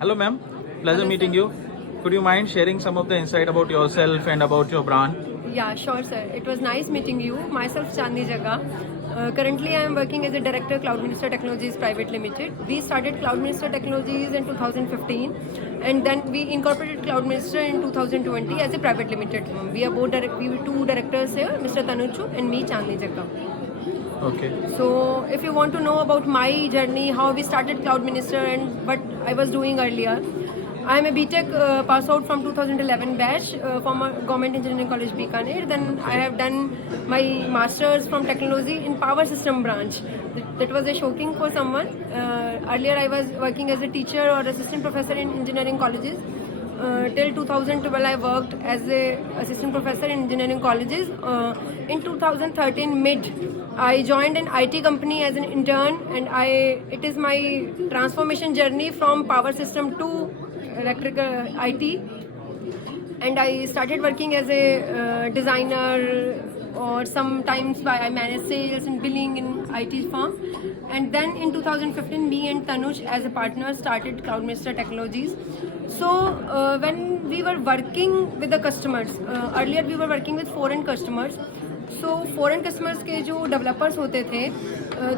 Hello, ma'am. Pleasure Hello, meeting sir. you. Could you mind sharing some of the insight about yourself and about your brand? Yeah, sure, sir. It was nice meeting you. Myself, Chandni Jaga. Currently, I am working as a director, Cloud Minister Technologies Private Limited. We started Cloud Minister Technologies in 2015, and then we incorporated Cloud Minister in 2020 as a private limited firm. We are we were two directors here, Mr. Tanuchu and me, Chandni Jaga. Okay. So, if you want to know about my journey, how we started Cloud Minister and what I was doing earlier, I am a BTech pass out from 2011 batch from a Government Engineering College Bikaner. Then I have done my masters from technology in power system branch. That was a shocking for someone. Earlier I was working as a teacher or assistant professor in engineering colleges. Till 2012 I worked as a assistant professor in engineering colleges. In 2013 mid I joined an IT company as an intern, and it is my transformation journey from power system to electrical IT, and I started working as a designer, or sometimes I manage sales and billing in IT firm. And then in 2015, me and Tanuj as a partner started Cloud Minister Technologies. So when we were working with the customers, earlier we were working with foreign customers. So foreign customers के जो developers होते थे,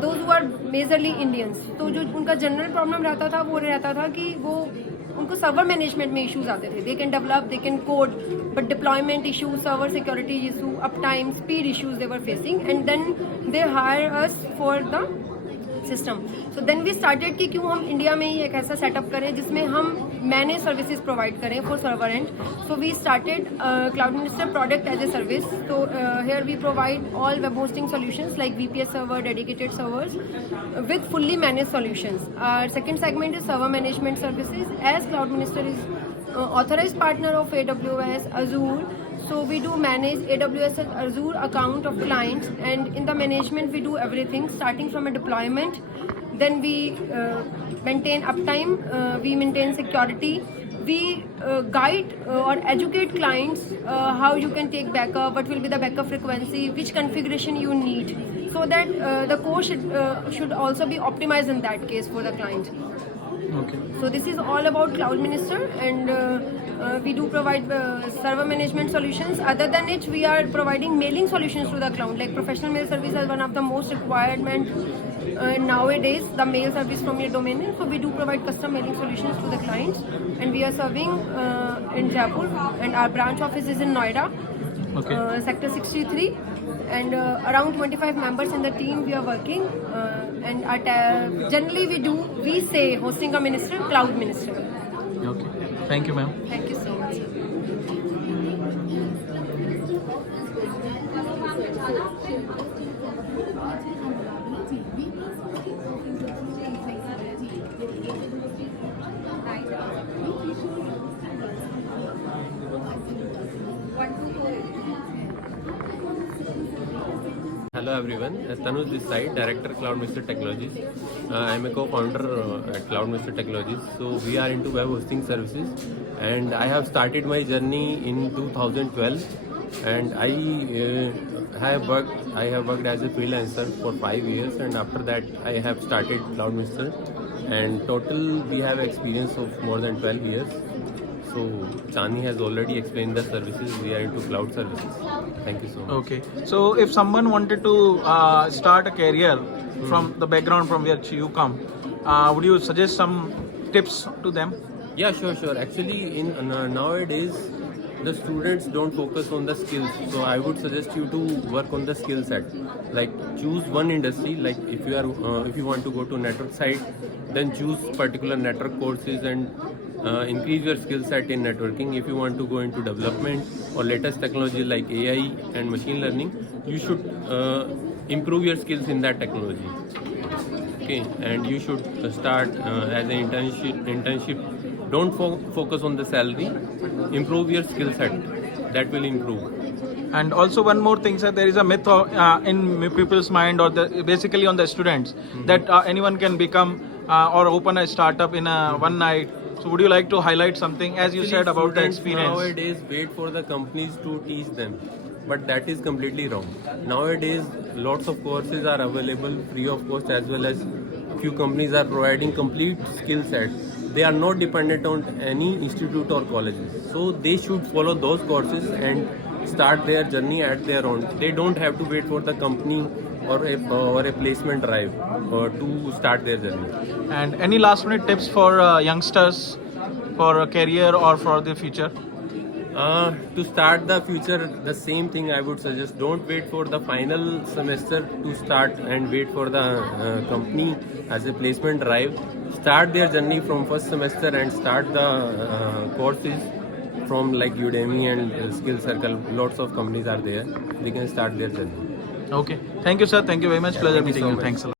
those who are majorly Indians, तो जो उनका general problem रहता था वो रहता था कि वो उनको सर्वर मैनेजमेंट में इश्यूज आते थे. They can develop, they can code, but deployment issue, server security issue, uptime, speed issues they were facing, and then they hire us for the system. So then we started कि क्यों हम India में ही एक ऐसा setup करें जिसमें हम manage services provide करें for server end. So we started cloud minister product as a service. तो here we provide all web hosting solutions like VPS server, dedicated servers with fully managed solutions. Our second segment is server management services. As Cloud Minister is authorized partner of AWS, Azure, so we do manage AWS and Azure account of clients, and in the management we do everything starting from a deployment. Then we maintain uptime, we maintain security, we guide or educate clients how you can take backup, what will be the backup frequency, which configuration you need, so that the code should also be optimized in that case for the client. Okay. So this is all about Cloud Minister, and we do provide server management solutions. Other than it, we are providing mailing solutions to the cloud, like professional mail service is one of the most requirement nowadays, the mail service from your domain name. So we do provide custom mailing solutions to the clients, and we are serving in Jaipur, and our branch office is in Noida, Okay. sector 63, and around 25 members in the team we are working, and generally we say hosting a minister, Cloud Minister. Okay. Thank you, ma'am. Thank you so much. Hello everyone, Tanuj this side, Director Cloud Minister Technologies. I am a co-founder at Cloud Minister Technologies. So we are into web hosting services, and I have started my journey in 2012, and I have worked as a freelancer for 5 years, and after that I have started Cloud Minister, and total we have experience of more than 12 years. So Chani has already explained the services. We are into cloud services. Thank you so much. Okay. So if someone wanted to start a career from the background from which you come, would you suggest some tips to them? Yeah, sure. Actually, in nowadays, the students don't focus on the skills. So I would suggest you to work on the skill set. Like choose one industry. Like if you want to go to network side, then choose particular network courses and increase your skill set in networking. If you want to go into development or latest technology like AI and machine learning, you should improve your skills in that technology. Okay, and you should start as an internship. Don't focus on the salary. Improve your skill set. That will improve. And also one more thing, sir, there is a myth in people's mind, or basically on the students, that anyone can become or open a startup in one night. So would you like to highlight something, as you said about the experience? Nowadays wait for the companies to teach them, but that is completely wrong. Nowadays lots of courses are available free of cost, as well as few companies are providing complete skill set. they are not dependent on any institute or colleges. So they should follow those courses and start their journey at their own. They don't have to wait for the company or a placement drive to start their journey. And any last minute tips for youngsters for a career or for the future? To start the future, the same thing I would suggest. Don't wait for the final semester to start and wait for the company as a placement drive. Start their journey from first semester and start the courses from like Udemy and Skill Circle. Lots of companies are there. They can start their journey. Okay. Thank you, sir. Thank you very much. Pleasure thank you meeting so you. much. Thanks a lot.